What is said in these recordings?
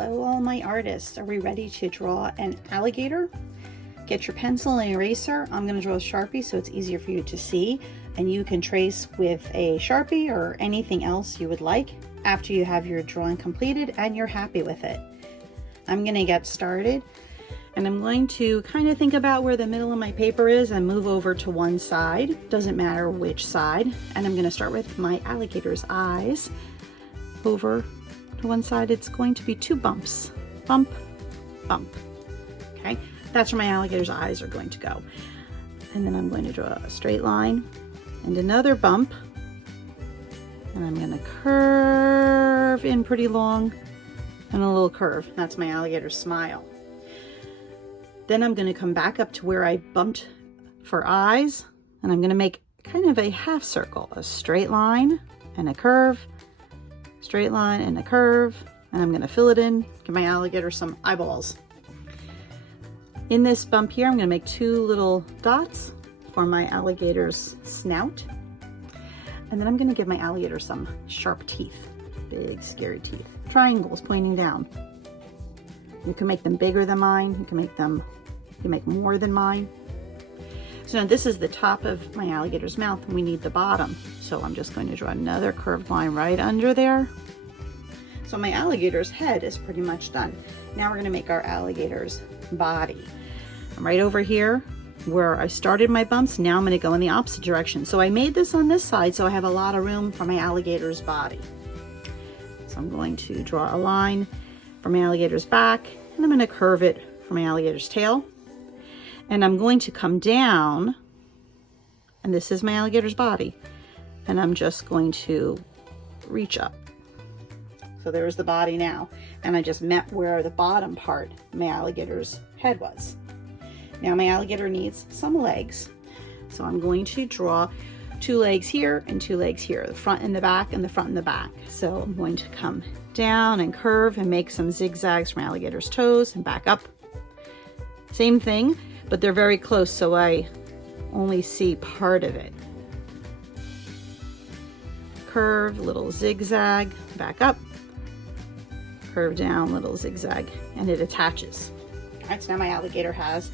Hello all my artists. Are we ready to draw an alligator? Get your pencil and eraser. I'm going to draw a Sharpie so it's easier for you to see, and you can trace with a Sharpie or anything else you would like after you have your drawing completed and you're happy with it. I'm going to get started, and I'm going to kind of think about where the middle of my paper is and move over to one side. Doesn't matter which side. And I'm going to start with my alligator's eyes. Over to one side, it's going to be 2 bumps. Bump, bump. Okay, that's where my alligator's eyes are going to go. And then I'm going to draw a straight line and another bump. And I'm going to curve in pretty long and a little curve. That's my alligator's smile. Then I'm going to come back up to where I bumped for eyes, and I'm going to make kind of a half circle, a straight line and a curve, straight line and a curve, and I'm going to fill it in, give my alligator some eyeballs. In this bump here, I'm going to make 2 little dots for my alligator's snout, and then I'm going to give my alligator some sharp teeth, big scary teeth, triangles pointing down. You can make them bigger than mine, you can make more than mine. So now this is the top of my alligator's mouth, and we need the bottom. So I'm just going to draw another curved line right under there. So my alligator's head is pretty much done. Now we're going to make our alligator's body. I'm right over here where I started my bumps. Now I'm going to go in the opposite direction. So I made this on this side so I have a lot of room for my alligator's body. So I'm going to draw a line for my alligator's back, and I'm going to curve it for my alligator's tail. And I'm going to come down, and this is my alligator's body, and I'm just going to reach up. So there's the body now, and I just met where the bottom part of my alligator's head was. Now my alligator needs some legs, so I'm going to draw 2 legs here and 2 legs here, the front and the back and the front and the back. So I'm going to come down and curve and make some zigzags from alligator's toes and back up. Same thing, but they're very close, so I only see part of it. Curve, little zigzag, back up, curve down, little zigzag, and it attaches. All right, so now my alligator has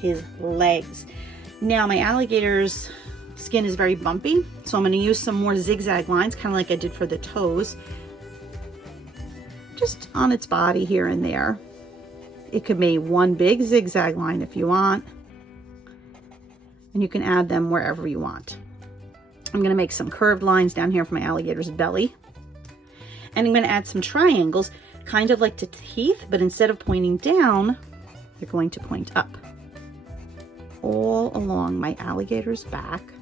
his legs. Now my alligator's skin is very bumpy, so I'm going to use some more zigzag lines, kind of like I did for the toes, just on its body here and there. It could be one big zigzag line if you want, and you can add them wherever you want. I'm going to make some curved lines down here for my alligator's belly, and I'm going to add some triangles, kind of like the teeth, but instead of pointing down, they're going to point up all along my alligator's back,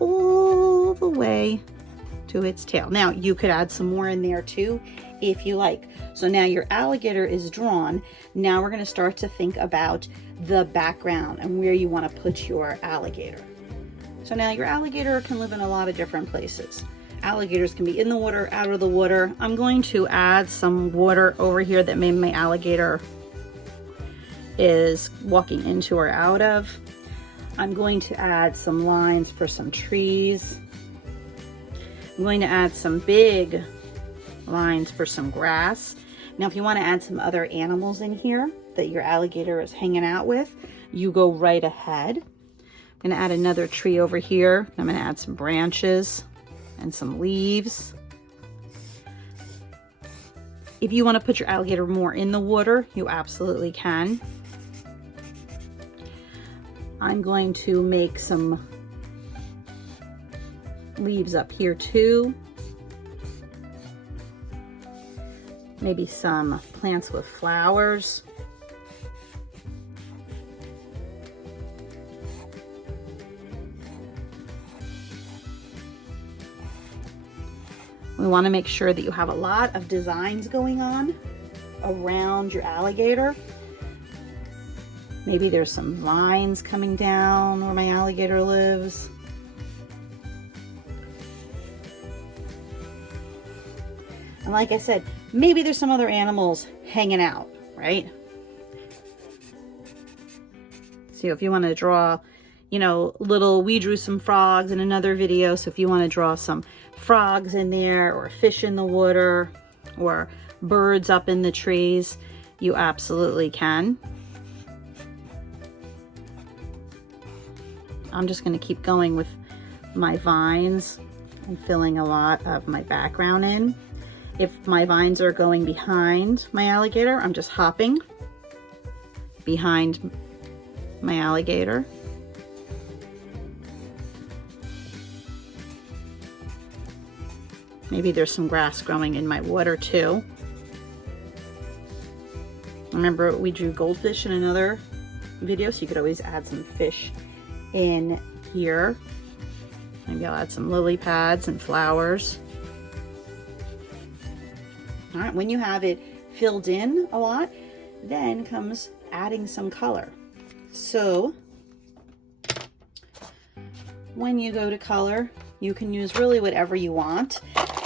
all the way to its tail. Now you could add some more in there too if you like. So now your alligator is drawn. Now we're going to start to think about the background and where you want to put your alligator. So now your alligator can live in a lot of different places. Alligators can be in the water, out of the water. I'm going to add some water over here that maybe my alligator is walking into or out of. I'm going to add some lines for some trees. I'm going to add some big lines for some grass. Now if you want to add some other animals in here that your alligator is hanging out with, you go right ahead. I'm going to add another tree over here. I'm going to add some branches and some leaves. If you want to put your alligator more in the water, you absolutely can. I'm going to make some leaves up here too. Maybe some plants with flowers. We want to make sure that you have a lot of designs going on around your alligator. Maybe there's some vines coming down where my alligator lives. And like I said, maybe there's some other animals hanging out, right? So if you want to draw, we drew some frogs in another video. So if you want to draw some frogs in there, or fish in the water, or birds up in the trees, you absolutely can. I'm just going to keep going with my vines and filling a lot of my background in. If my vines are going behind my alligator, I'm just hopping behind my alligator. Maybe there's some grass growing in my water too. Remember, we drew goldfish in another video, so you could always add some fish in here. Maybe I'll add some lily pads and flowers. All right, when you have it filled in a lot, then comes adding some color. So when you go to color, you can use really whatever you want.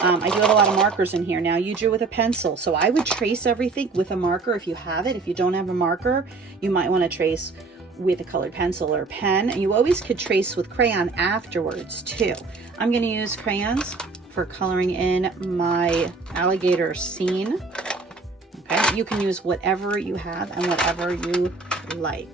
I do have a lot of markers in here. Now, you drew with a pencil, so I would trace everything with a marker if you have it. If you don't have a marker, you might want to trace with a colored pencil or pen. And you always could trace with crayon afterwards too. I'm going to use crayons for coloring in my alligator scene. Okay, you can use whatever you have and whatever you like.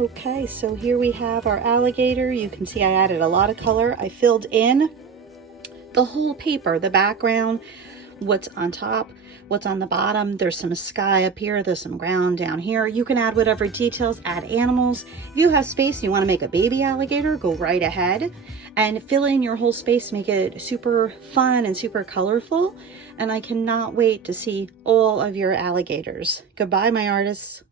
Okay, so here we have our alligator. You can see I added a lot of color. I filled in the whole paper, the background, what's on top, what's on the bottom. There's some sky up here, there's some ground down here. You can add whatever details, add animals. If you have space and you want to make a baby alligator, go right ahead and fill in your whole space, make it super fun and super colorful. And I cannot wait to see all of your alligators. Goodbye, my artists.